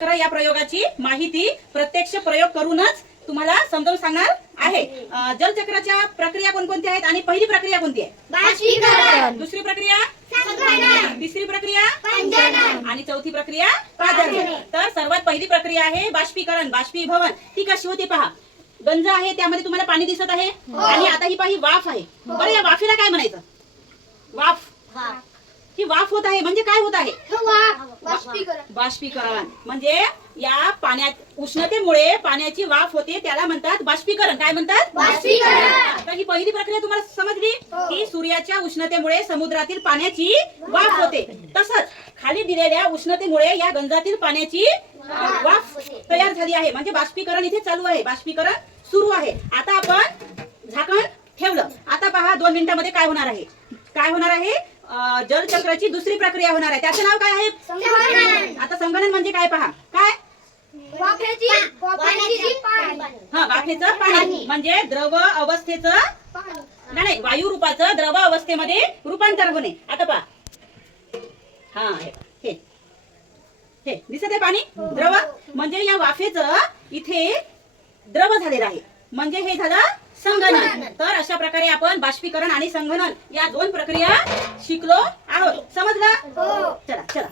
या प्रयोगाची माहिती प्रत्यक्ष प्रयोग करूनच तुम्हाला समजावून सांगणार आहे। जलचक्राच्या प्रक्रिया कोणकोणत्या आहेत आणि पहिली प्रक्रिया कोणती आहे? बाष्पीकरण। दुसरी प्रक्रिया संघनन। तिसरी प्रक्रिया पंजनन। आणि चौथी प्रक्रिया प्राजनन। तर सर्वात पहिली प्रक्रिया आहे बाष्पीकरण, बाष्पीभवन। ती कशी होते पहा। गंज आहे, त्यामध्ये तुम्हाला पाणी दिसत आहे आणि आता ही पाही वाफ आहे। बरं, या वाफेला काय म्हणायचं? वाफ। ही वाफ होत आहे म्हणजे काय होत आहे? बाष्पीकरण। म्हणजे या पाण्यात उष्णतेमुळे पाण्याची वाफ होते, त्याला म्हणतात बाष्पीकरण। काय म्हणतात? बाष्पीकरण। तर ही पहिली प्रक्रिया तुम्हाला समजली की सूर्याच्या उष्णतेमुळे समुद्रातील पाण्याची वाफ होते। तसंच खाली दिलेल्या उष्णतेमुळे या गंजातील पाण्याची वाफ तयार झाली आहे, म्हणजे बाष्पीकरण इथे चालू आहे, बाष्पीकरण सुरू आहे। आता आपण झाकण ठेवलं। आता पहा 2 मिनिटांमध्ये काय होणार आहे? काय होणार आहे? जलचक्राची दुसरी प्रक्रिया होणार आहे, त्याचं नाव काय आहे? संघनन। आता संघनन म्हणजे काय पहा। काय? वाफेचं पाणी म्हणजे द्रव अवस्थेचं नाही, वायू रूपाचं द्रव अवस्थेमध्ये रूपांतर होणे। आता पहा, हा हे हे दिसत आहे पाणी द्रव, म्हणजे या वाफेचं इथे द्रव झालेलं आहे, म्हणजे हे झालं संघनन। तर अशा प्रकारे आपण बाष्पीकरण आणि संघनन या 2 प्रक्रिया शिकलो आहोत। समजलं? चला चला।